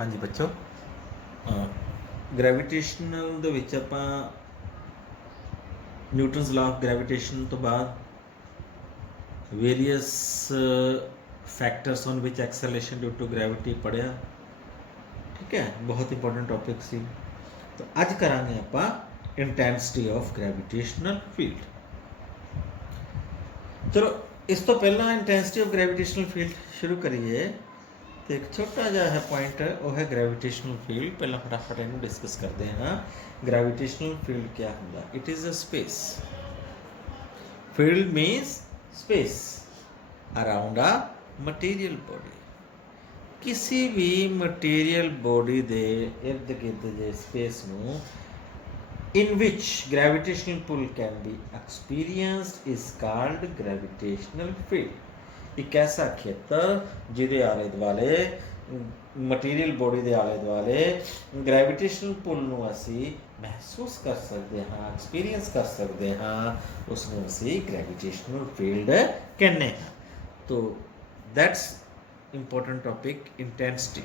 ਹਾਂਜੀ ਬੱਚੋ, ਗ੍ਰੈਵੀਟੇਸ਼ਨਲ ਦੇ ਵਿੱਚ ਆਪਾਂ ਨਿਊਟਨਸ ਲਾ ਆਫ ਗ੍ਰੈਵੀਟੇਸ਼ਨ ਤੋਂ ਬਾਅਦ various factors on which acceleration due to gravity ਪੜ੍ਹਿਆ। ਠੀਕ ਹੈ, ਬਹੁਤ ਇੰਪੋਰਟੈਂਟ ਟੌਪਿਕ ਸੀ। ਤਾਂ ਅੱਜ ਕਰਾਂਗੇ ਆਪਾਂ ਇੰਟੈਂਸਿਟੀ ਆਫ ਗ੍ਰੈਵੀਟੇਸ਼ਨਲ ਫੀਲਡ। ਚਲੋ ਇਸ ਤੋਂ ਪਹਿਲਾਂ ਇੰਟੈਂਸਿਟੀ ਆਫ ਗ੍ਰੈਵੀਟੇਸ਼ਨਲ ਫੀਲਡ ਸ਼ੁਰੂ ਕਰੀਏ ਤੇ ਇੱਕ ਛੋਟਾ ਜਿਹਾ ਹੈ ਪੁਆਇੰਟ, ਉਹ ਹੈ ਗ੍ਰੈਵੀਟੇਸ਼ਨਲ ਫੀਲਡ। ਪਹਿਲਾਂ ਫਟਾਫਟ ਇਹਨੂੰ ਡਿਸਕਸ ਕਰਦੇ ਹਾਂ। ਗ੍ਰੈਵੀਟੇਸ਼ਨਲ ਫੀਲਡ ਕੀ ਹੁੰਦਾ? It is a space. Field means space around a material body. ਕਿਸੇ ਵੀ ਮਟੀਰੀਅਲ ਬੋਡੀ ਦੇ ਇਰਦ ਗਿਰਦ ਦੇ ਸਪੇਸ ਨੂੰ in which gravitational pull can be experienced is called gravitational field. ਇੱਕ ਐਸਾ ਖੇਤਰ ਜਿਹਦੇ ਆਲੇ ਦੁਆਲੇ ਮਟੀਰੀਅਲ ਬੋਡੀ ਦੇ ਆਲੇ ਦੁਆਲੇ ਗ੍ਰੈਵੀਟੇਸ਼ਨਲ ਪੁੱਲ ਨੂੰ ਅਸੀਂ ਮਹਿਸੂਸ ਕਰ ਸਕਦੇ ਹਾਂ, ਐਕਸਪੀਰੀਅੰਸ ਕਰ ਸਕਦੇ ਹਾਂ, ਉਸ ਨੂੰ ਅਸੀਂ ਗ੍ਰੈਵੀਟੇਸ਼ਨਲ ਫੀਲਡ ਕਹਿੰਦੇ ਹਾਂ। ਤੋ that's important topic, intensity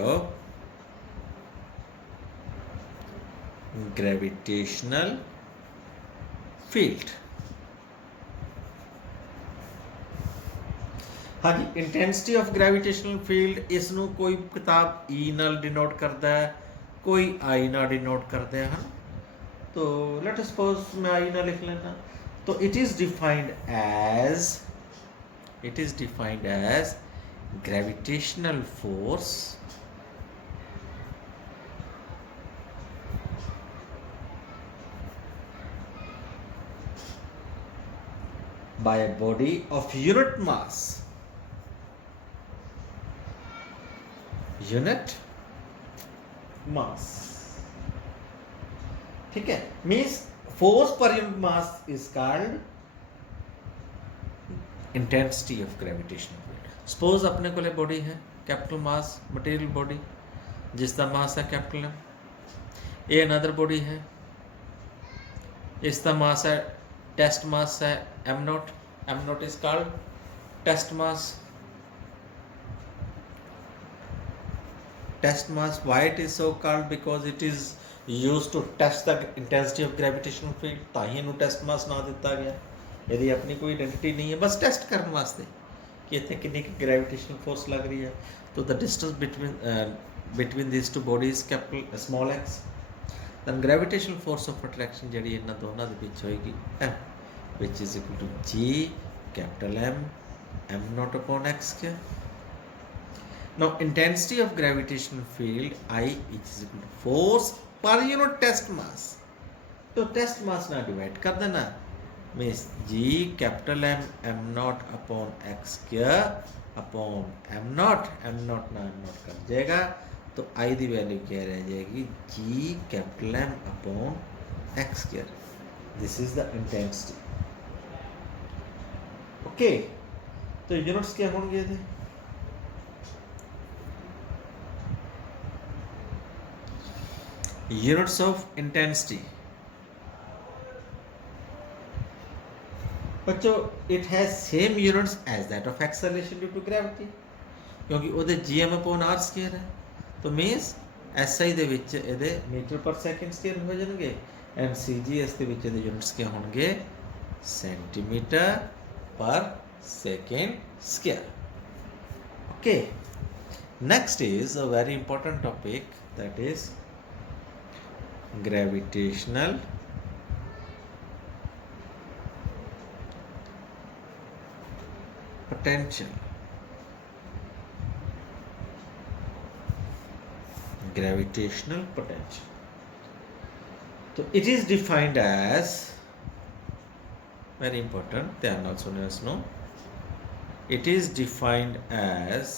of gravitational field। हाँ जी, इंटेंसिटी ऑफ ग्रेविटेशनल फील्ड, इसनों कोई किताब ई नाल डिनोट करता है, कोई आई नाल डिनोट करते हैं। तो लेट सपोज मैं आई ना लिख लेना। तो it is defined as gravitational force by a body of unit mass ठीक है, means force per unit mass is called intensity of gravitational field। Suppose अपने को बॉडी है कैपिटल मास, मटेरियल बॉडी जिसका मास है कैपिटल एम। ये another body है, इसका मास है टेस्ट मास है M naught. M naught is called test mass. Test mass why it is so called? Because it is use to test the intensity of gravitational field. ताही इनू test mass ना दिता गया। यदि अपनी कोई आइडेंटिटी नहीं है, बस टेस्ट करने वास्ते कि इतने कितनी ग्रेविटेशनल फोर्स लग रही है। तो the distance between this two bodies capital small x, then gravitational force of attraction g इन्होंने दोनों के बीच होएगी m, which is equal to g capital m not upon x square. Now intensity of gravitational field I is equal to force per unit test mass. तो test mass ना divide कर देना, means g capital m not upon x square upon m not ना am not कर जाएगा। तो I की value क्या रह जाएगी? G capital m upon x square. This is the intensity. Okay, तो यूनिट्स क्या होंगे थे? यूनिट्स ऑफ इंटेंसिटी बच्चों, it has same units as that of acceleration due to gravity, क्योंकि ਉਹਦੇ gm अपॉन r स्क्वायर है। तो मीन्स SI ਦੇ ਵਿੱਚ ਇਹਦੇ मीटर पर सेकंड स्क्वायर हो जाएंगे एंड CGS ਦੇ ਵਿੱਚ ਇਹਦੇ यूनिट्स क्या होंगे? सेंटीमीटर पर second square. Okay, next is a very important topic, that is gravitational potential। gravitational potential, so it is defined as, very important, ध्यान नाल सुनियो इसनो, it is defined as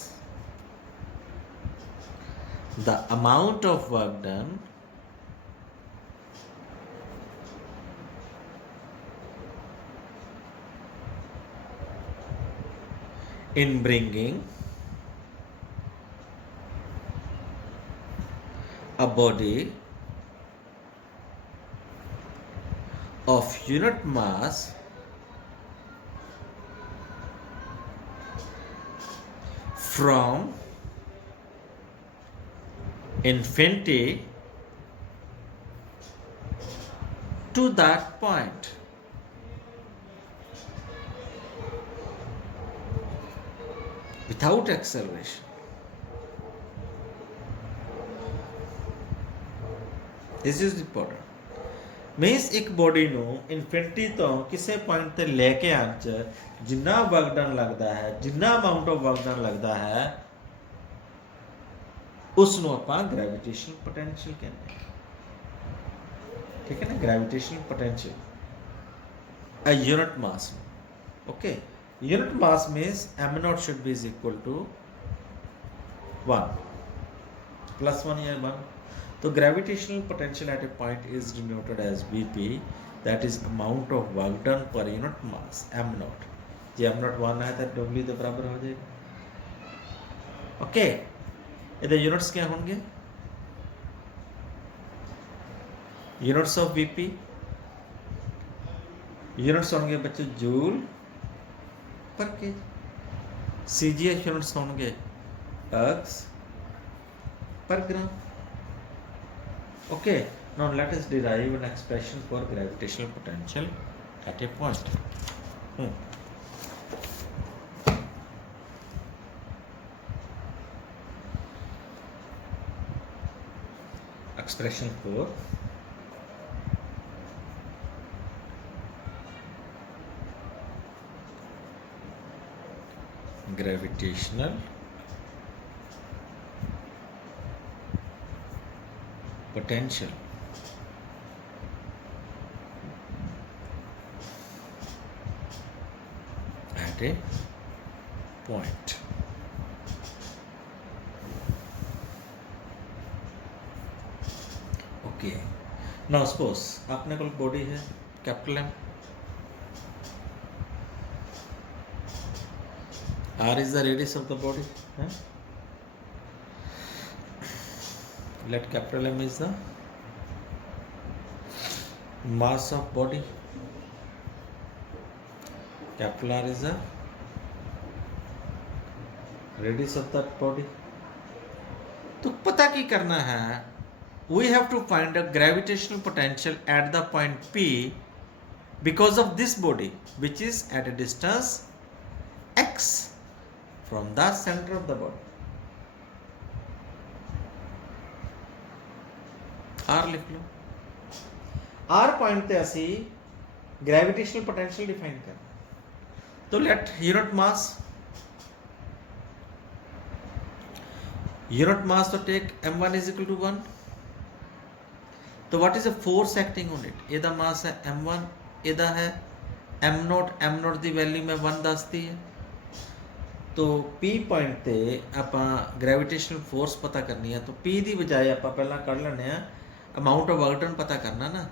the amount of work done in bringing a body of unit mass from infinity to that point. Without acceleration. This is important. मीनस एक body ਨੂੰ infinity ਤੋਂ ਕਿਸੇ point ਤੇ ਲੈ ਕੇ ਆਉਣ ਚ ਜਿੰਨਾ ਵਰਕ ਡਨ ਲੱਗਦਾ ਹੈ, ਜਿੰਨਾ ਅਮਾਉਂਟ ਆਫ ਵਰਕ ਡਨ ਲੱਗਦਾ ਹੈ, ਉਸ ਨੂੰ ਆਪਾਂ ਗ੍ਰੈਵਿਟੇਸ਼ਨਲ ਪੋਟੈਂਸ਼ੀਅਲ ਕਹਿੰਦੇ ਹਾਂ। ठीक है ना, gravitational potential a unit mass में। Okay, unit mass means m not should be is equal to 1 plus 1 या 1। तो gravitational potential at a point is denoted as Vp, that is amount of work done per unit mass m not. जे m not 1 है तो W के बराबर हो जाएगा। Okay, ये यूनिट्स क्या होंगे? यूनिट्स ऑफ Vp, यूनिट्स होंगे बच्चे जूल पर के। CGS यूनिट्स होंगे x per gram. Okay, now let us derive an expression for gravitational potential at a point. Expression for gravitational potential at a point। Okay, now suppose अपने को body है capital M, R is the radius of the body, let capital M is the mass of body, capital R is the radius of that body। तो पता की करना है, we have to find a gravitational potential at the point P because of this body which is at a distance x from the center of the body। R लिख लो। R point पे असी gravitational potential define करना। तो late unit mass तो take m1 is equal to 1। तो what is the force acting on it? ਇਹਦਾ मास है m1, ਇਹਦਾ है m0 ਦੀ ਵੈल्यू मैं 1 ਦੱਸਦੀ है। तो P पॉइंट ते आपां ग्रेविटेशनल फोर्स पता करनी है, तो P की बजाय आपां पहला कर लेने अमाउंट ऑफ वर्क डन पता करना ना।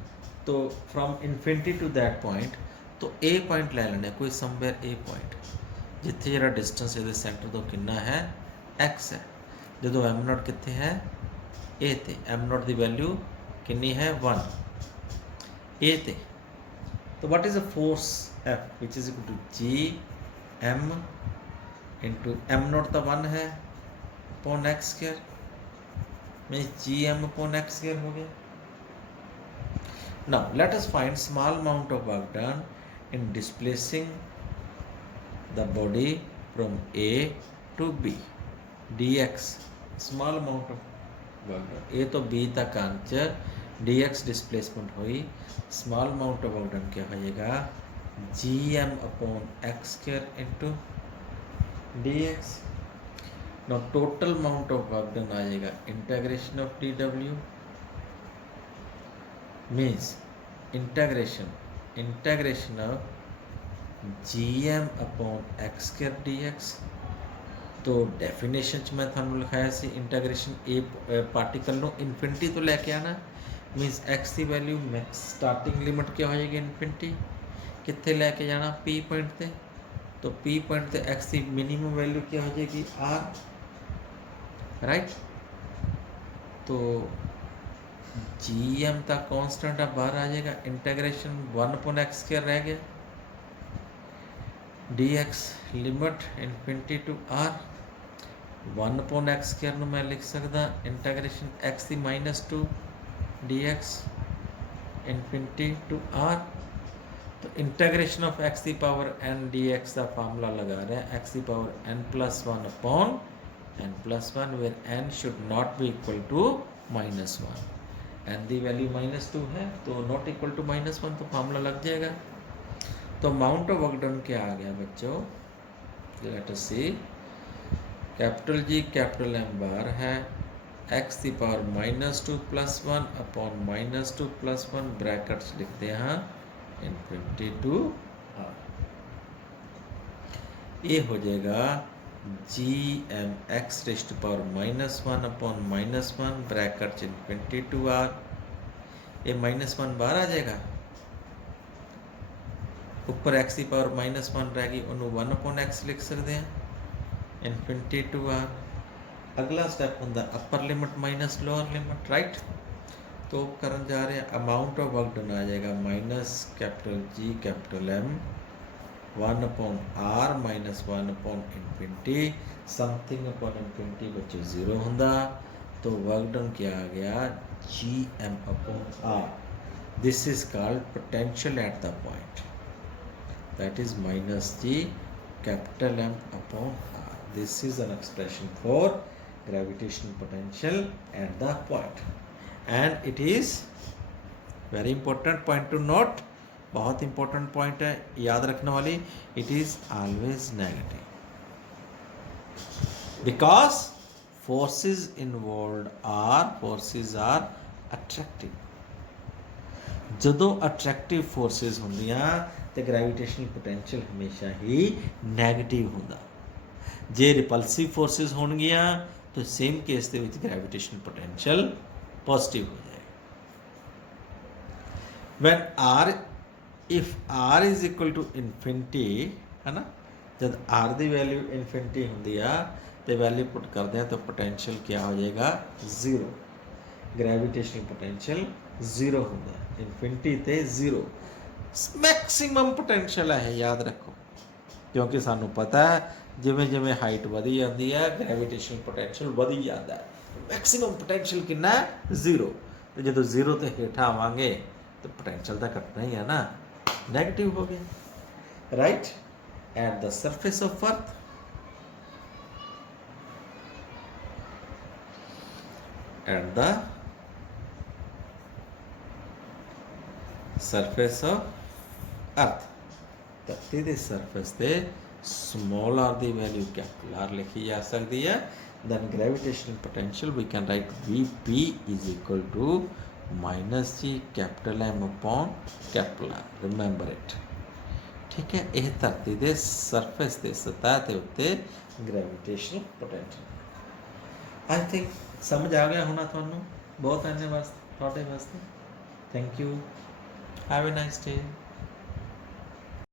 तो from infinity to that point, तो A पॉइंट ले लेने कोई समवेयर A पॉइंट जिथे जरा डिस्टेंस ये सेंटर तो कितना है x है। जो m नॉट कितने है A ते, m नॉट की वैल्यू कितनी है 1 A ते। तो what is the force F which is equal to G M into m naught तो 1 है upon x square, mean GM upon x square हो गया। Now let us find small amount of work done in displacing the body from A to B dx। Small amount of work done A to B तक आने च dx displacement हुई, small amount of work done क्या हो जाएगा GM upon x square into dx। now total amount of work done आ जाएगा integration of dw means integration of gm upon x square dx। तो डेफिनेशन च मैं थानू लिखाया सी इंटीग्रेशन ए पार्टिकल नो इनफिनिटी तो लेके आना, मीनस x की वैल्यू मैक्स स्टार्टिंग लिमिट क्या हो जाएगी इनफिनिटी, कितने लेके जाना P पॉइंट पे। तो P पॉइंट पे x की मिनिमम वैल्यू क्या हो जाएगी R, राइट। तो GM तक कांस्टेंट अब बाहर आ जाएगा, इंटीग्रेशन 1 अपॉन एक्स स्क्वायर रह गया dx limit infinity to R 1/x² ਨੂੰ ਮੈਂ ਲਿਖ ਸਕਦਾ ਇੰਟੈਗਰੇਸ਼ਨ x ਦੀ -2 dx इन्फिनिटी टू r। तो इंटीग्रेशन ऑफ x की पावर n dx का फार्मूला लगा रहे हैं x की power n+1 upon n+1 where n should not be equal to -1। n की वैल्यू -2 है तो नॉट इक्वल टू -1 तो फार्मूला लग जाएगा। तो अमाउंट ऑफ वर्क डन क्या आ गया बच्चों, लेट अस सी, कैपिटल G कैपिटल M बार है x की पावर -2 + 1 अपॉन -2 + 1 ब्रैकेट्स लिखते हैं इन्फिनिटी टू r। ये हो जाएगा gmx raise to power -1 upon -1 brackets infinity to r। ये -1 बाहर आ जाएगा, ऊपर x की पावर -1 रहेगी, उन्होंने 1/x लिख सकते हैं इन्फिनिटी टू r। अगला स्टैप होंगे upper limit minus lower limit, right. तो करन जा रहे हैं अमाउंट ऑफ वर्क डन आ जाएगा minus capital G capital M 1/r minus 1/इन्फिनिटी समथिंग अपॉन इन्फिनिटी बच्चों 0 होंगे। तो वर्क डन क्या आ गया gm/r। This is called potential at the point, that is -G capital M upon r। This is an expression for gravitational potential at the point, and it is very important point to note, बहुत important point है याद रखने वाली, it is always negative because forces involved are attractive। ਜਦੋਂ attractive forces ਹੁੰਦੀਆਂ ਤੇ gravitational potential ਹਮੇਸ਼ਾ ਹੀ negative ਹੁੰਦਾ। ਜੇ repulsive forces ਹੋਣਗੀਆਂ तो सेम केस के ग्रेविटेशनल पोटेंशियल पॉजिटिव हो जाएगा। When r if r is equal to infinity है ना, जब आर की वैल्यू इन्फिनिटी होंगी आ तो वैल्यू पुट करते हैं तो पोटेंशियल क्या हो जाएगा 0। ग्रेविटेशनल पोटेंशियल 0 होंगे, इन्फिनिटी ते 0 मैक्सिमम पोटेंशियल है, याद रखो, क्योंकि सानू पता है जिमें जिमें हाइट बढ़ी जाती है ग्रेविटेशनल पोटेंशियल बढ़ी जाता है। मैक्सिमम पोटेंशियल कितना है 0। तो जो 0 तो हेठा आवांगे तो पोटेंशियल तो घटना ही है ना, नेगेटिव हो गया, right. At the surface of earth at the surface of earth, धरती के सरफेस से स्मॉल r की वैल्यू कैपिटल R लिखी जा सकती है। Then gravitational potential we can write Vp is equal to -G capital M upon capital R, remember it, ठीक है। यह धरती के सरफेस के सतह के उत्ते ग्रेविटेशनल पोटेंशियल। आई थिंक समझ आ गया होना थानू, बहुत धन्यवाद थोड़े वास्ते, thank you, have a nice day.